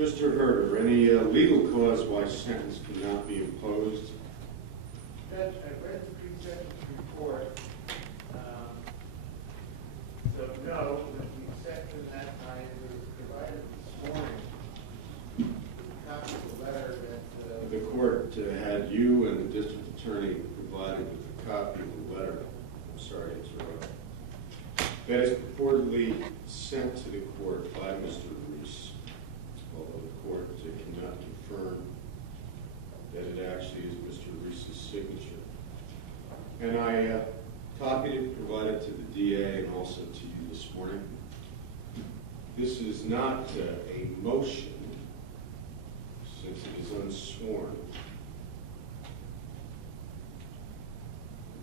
Mr. Herder, any legal cause why sentence cannot be imposed? Judge, I read the pre-sentence report. So no, with the exception that I was provided this morning, a copy of the letter that... The court had you and the district attorney provided with a copy of the letter. I'm sorry to interrupt. That is purportedly sent to the court by Mr. Reese, although the court cannot confirm that it actually is Mr. Reese's signature. And I copied it, provided to the DA and also to you this morning. This is not a motion, since it is unsworn,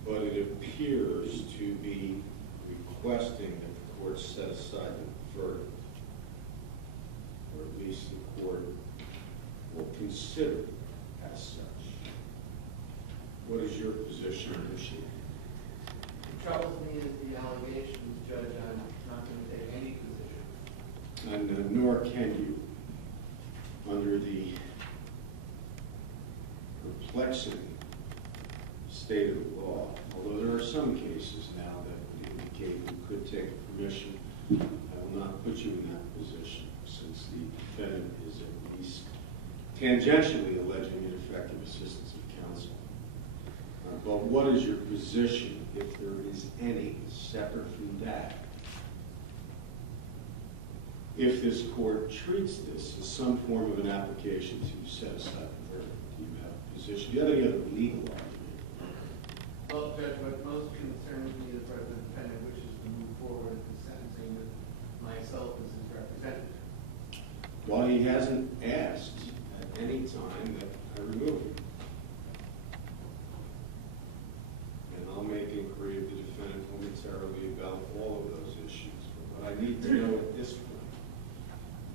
but it appears to be requesting that the court set aside the verdict, or at least the court will consider it as such. What is your position, Rishi? What troubles me is the allegations, Judge. I'm not going to take any position. And nor can you, under the perplexing state of the law, although there are some cases now that indicate you could take permission. I will not put you in that position, since the defendant is at least tangentially alleging ineffective assistance of counsel. But what is your position, if there is any, separate from that? If this court treats this as some form of an application to set aside the verdict, do you have a position? Do you have any other legal argument? Well, Judge, what most concerns me is whether the defendant wishes to move forward with the sentencing with myself as his representative. Well, he hasn't asked at any time that I remove him. And I'll make inquiry of the defendant momentarily about all of those issues. But what I need to know at this point,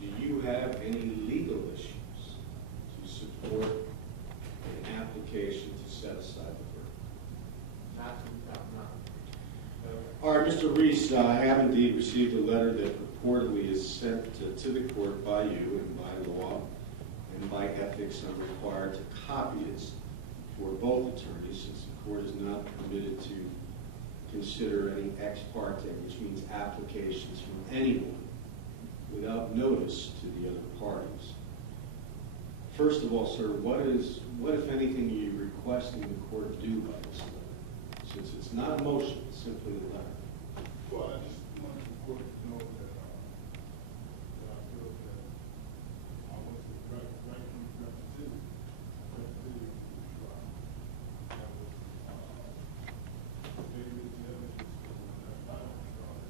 do you have any legal issues to support an application to set aside the verdict? Not. All right, Mr. Reese, I have indeed received a letter that purportedly is sent to the court by you, and by law and by ethics I'm required to copy it for both attorneys, since the court is not permitted to consider any ex parte, which means applications from anyone without notice to the other parties. First of all, sir, what if anything, are you requesting the court do by this letter? Since it's not a motion, it's simply a letter. Well, I just want the court to know that I feel that I was the right representative of the trial. That was maybe it's evidence that I don't trial.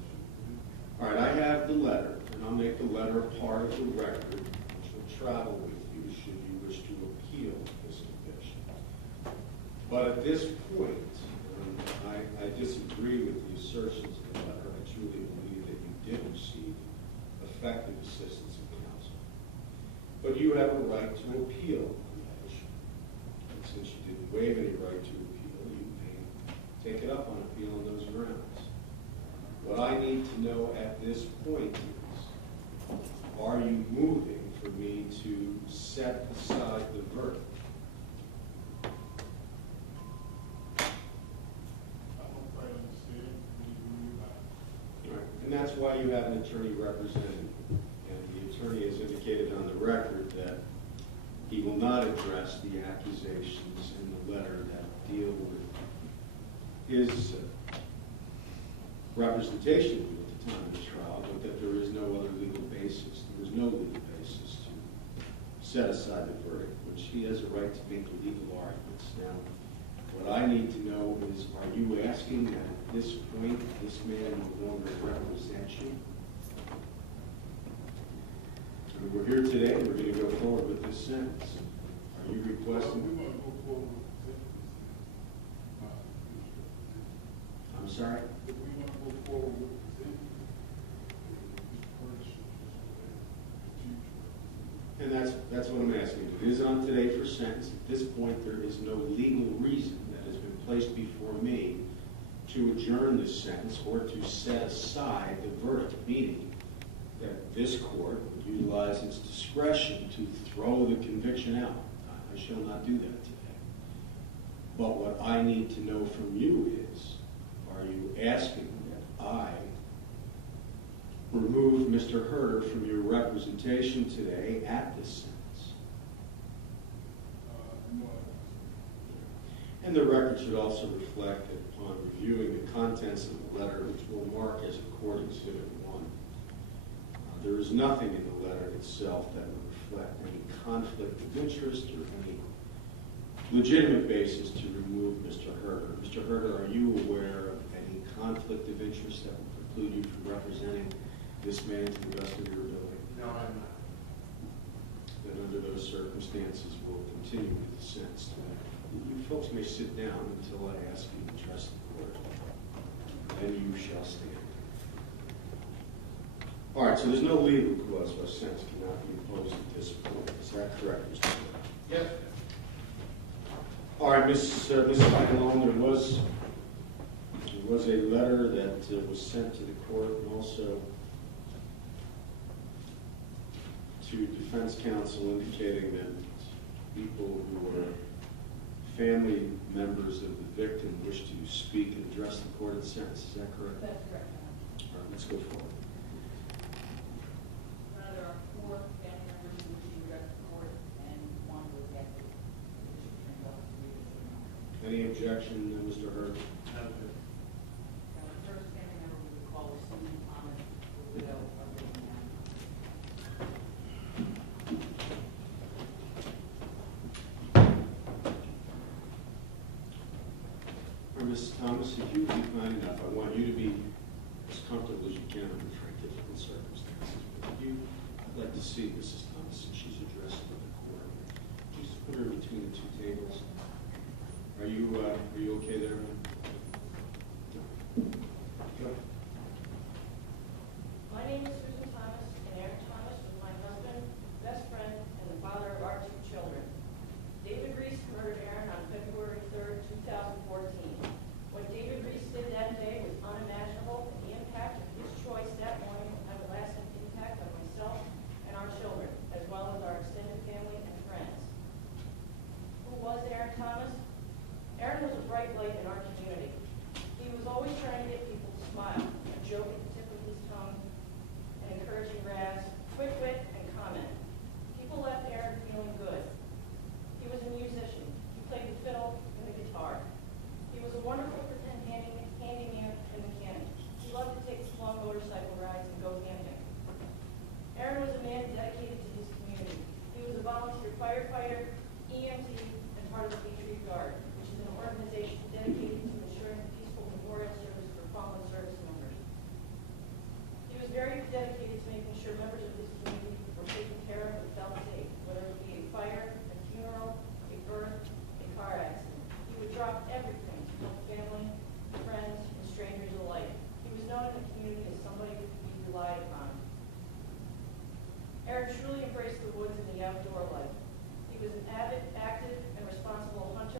All right, I have the letter, and I'll make the letter a part of the record, which will travel with you should you wish to appeal this conviction. But at this point, I disagree with the assertions of the letter. I truly believe that you did receive effective assistance of counsel. But you have a right to appeal on that issue. And since you didn't waive any right to appeal, you may take it up on appeal on those grounds. What I need to know at this point is, are you moving for me to set aside the verdict? And that's why you have an attorney representing you. And the attorney has indicated on the record that he will not address the accusations in the letter that deal with his representation of you at the time of the trial, but that there is no other legal basis. There is no legal basis to set aside the verdict, which he has a right to make legal arguments. Now, what I need to know is, are you asking that at this point this man no longer represent you? I mean, we're here today, we're going to go forward with this sentence. Are you requesting? We're going to go forward with the sentence. I'm sorry? If we want to go forward with the sentence, And that's what I'm asking. It is on today for sentence. At this point, there is no legal reason that has been placed before me to adjourn this sentence or to set aside the verdict, meaning that this court would utilize its discretion to throw the conviction out. I shall not do that today. But what I need to know from you is, are you asking that I remove Mr. Herder from your representation today at this sentence? No, And the record should also reflect that upon reviewing the contents of the letter, which we'll mark as a court exhibit 1, there is nothing in the letter itself that would reflect any conflict of interest or any legitimate basis to remove Mr. Herder. Mr. Herder, are you aware of any conflict of interest that would preclude you from representing this man to the best of your ability? No, I'm not. Then under those circumstances, we'll continue with the sentence today. You folks may sit down until I ask you to address the court. Then you shall stand. All right, so there's no legal cause why sentence cannot be imposed at this point. Is that correct, Mr. Chairman? Yes. All right, Ms. Fagalone, there was a letter that was sent to the court and also to defense counsel indicating that people who are family members of the victim wish to speak and address the court at sentence. Is that correct? That's correct. All right, let's go forward. There are 4 family members who wish to address the court, and 1 was at the district attorney's office. Any objection, Mr. Hurd? Now, the first family member we would call is Aron Thomas, the widow of Freeman. Mrs. Thomas, if you would be kind enough, I want you to be as comfortable as you can under very difficult circumstances. But I'd like to see Mrs. Thomas, and she's addressing the court. Just put her between the 2 tables. Are you okay there, ma'am? Go. My name is Susan Thomas, and Aron Thomas was my husband, best friend, and the father of our 2 children. David Reese murdered Aron on February 3rd, 2014. What David Reese did that day was unimaginable, and the impact of his choice that morning will have a lasting impact on myself and our children, as well as our extended family and friends. Who was Aron Thomas? Aron was a bright light in our community. He was always trying to get people to smile.